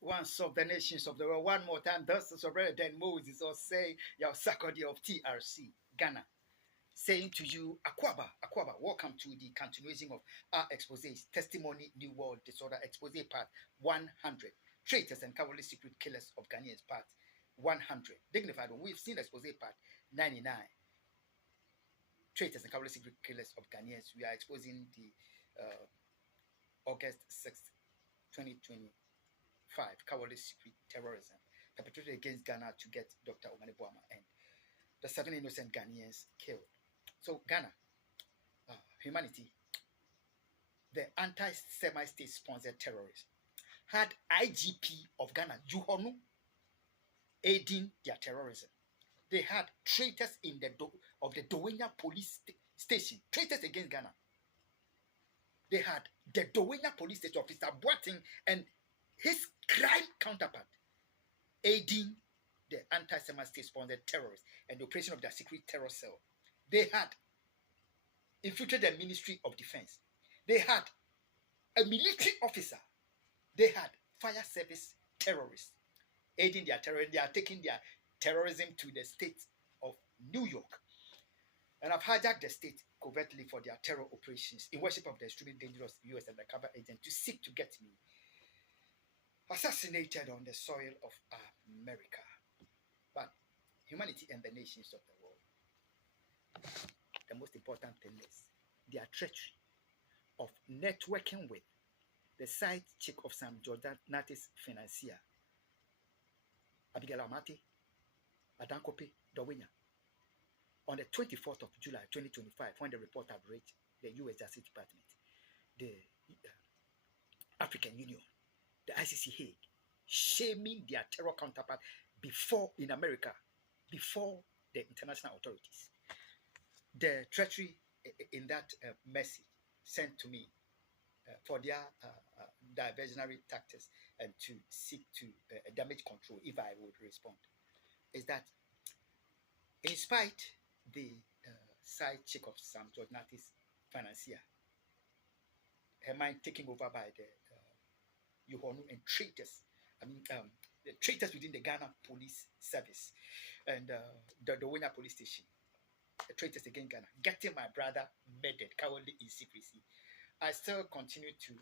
once of the nations of the world. One more time, thus is already then Moses or say, your Sakodi of TRC, Ghana, saying to you, Akwaba, welcome to the continuation of our exposes, Testimony, New World Disorder Expose Part 100, Traitors and Cowardly Secret Killers of Ghanaians Part 100, Dignified One. We've seen expose Part 99, Traitors and Cowardly Secret Killers of Ghanaians. We are exposing the August 6th, 2025, Cowardly Secret Terrorism perpetrated against Ghana to get Dr. Omane Boama and the 7 innocent Ghanaians killed. So Ghana, humanity, the anti-Semite sponsored terrorists, had IGP of Ghana, Juhonu, aiding their terrorism. They had traitors in the of the Dowenya police station, traitors against Ghana. They had the Dowenya police station officer Boateng and his crime counterpart aiding the anti-Semite sponsored terrorists and the operation of their secret terror cell. They had infiltrated the Ministry of Defense. They had a military officer. They had fire service terrorists aiding their terror. They are taking their terrorism to the state of New York and have hijacked the state covertly for their terror operations in worship of the extremely dangerous US undercover agent to seek to get me assassinated on the soil of America. But humanity and the nations of the world, the most important thing is their treachery of networking with the side chick of Sam Jordan's financier, Abigail Amati, Adankope Dowenya, on the 24th of July 2025, when the report had reached the US Justice Department, the African Union, the ICC Hague, shaming their terror counterpart before in America, before the international authorities. The treachery in that message sent to me for their diversionary tactics and to seek to damage control if I would respond is that in spite the side chick of Sam Jordan's financier, her mind taken over by the Yohonu and traitors, the traitors within the Ghana police service and the Dowenya police station, the traitors against Ghana, getting my brother murdered cowardly in secrecy. I still continue to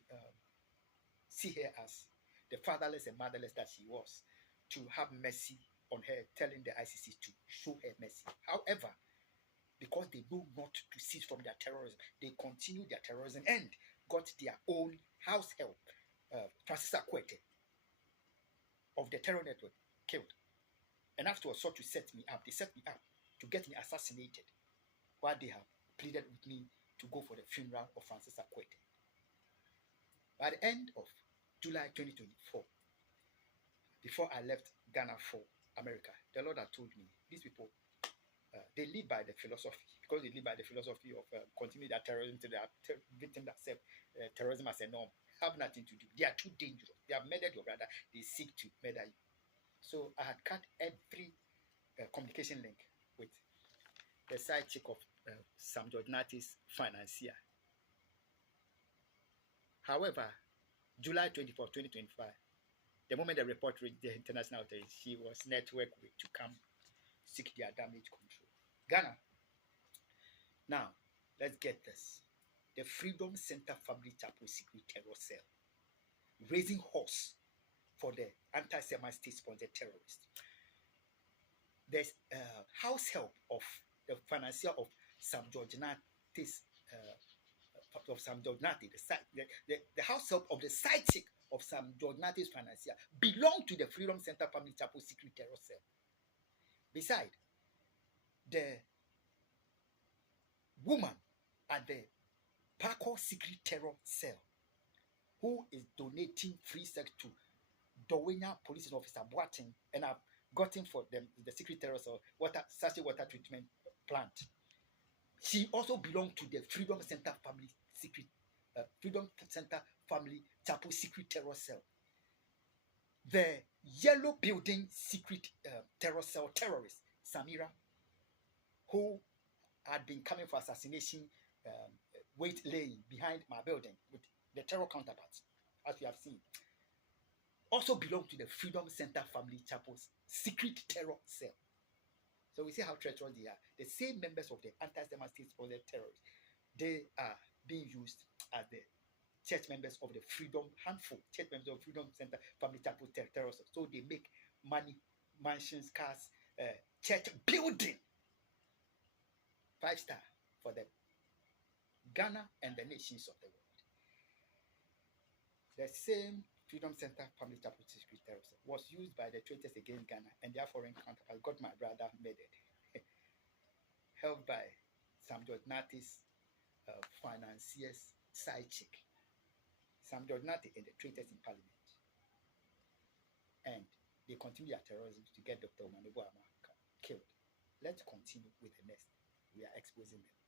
see her as the fatherless and motherless that she was, to have mercy on her, telling the ICC to show her mercy. However, because they know not to cease from their terrorism, they continue their terrorism and got their own house help, Francis Akwete of the terror network, killed. And afterwards sought to set me up. They set me up to get me assassinated, while they have pleaded with me to go for the funeral of Francis Akwete. By the end of July 2024, before I left Ghana for America, the Lord had told me, these people, they live by the philosophy, because they live by the philosophy of continue their terrorism to their victims that accept terrorism as a norm, have nothing to do. They are too dangerous. They have murdered your brother. They seek to murder you. So I had cut every communication link with the side chick of Sam Jordan's financier. However, July 24, 2025, the moment the report reached the international authorities, she was networked with to come seek their damage control. Ghana. Now, let's get this. The Freedom Center Family Chapel Secret Terror Cell, raising horse for the anti-Semite state-sponsored terrorists. There's house help of the financier of Sam Jordan's of Sam Jordanati, the house help of the side chick of Sam Jordan's financier belong to the Freedom Center Family Chapel Secret Terror Cell. Beside, the woman at the Parkour Secret Terror Cell who is donating free sex to Dowenya Police Officer Boateng, and I've gotten for them the Secret Terror Cell sachet water treatment plant. She also belonged to the Freedom Center Family Chapel Secret Terror Cell. The Yellow Building Secret Terror Cell terrorist Samira, who had been coming for assassination, weight laying behind my building with the terror counterparts, as we have seen. also belong to the Freedom Center Family Chapel's secret terror cell. So we see how treacherous they are. The same members of the anti-Semitic state-sponsored terrorists, they are being used as the church members of the Freedom handful, church members of Freedom Center Family Chapel terrorists. So they make money, mansions, cars, church building, 5-star for them. Ghana and the nations of the world. The same Freedom Center Family Chapel secret terrorist was used by the traitors against Ghana and their foreign counterparts. Got my brother murdered. Helped by Sam George Nati's financier's side chick. Sam George Nati and the traitors in parliament. And they continue their terrorism to get Dr. Omanebu Ama killed. Let's continue with the next. We are exposing them.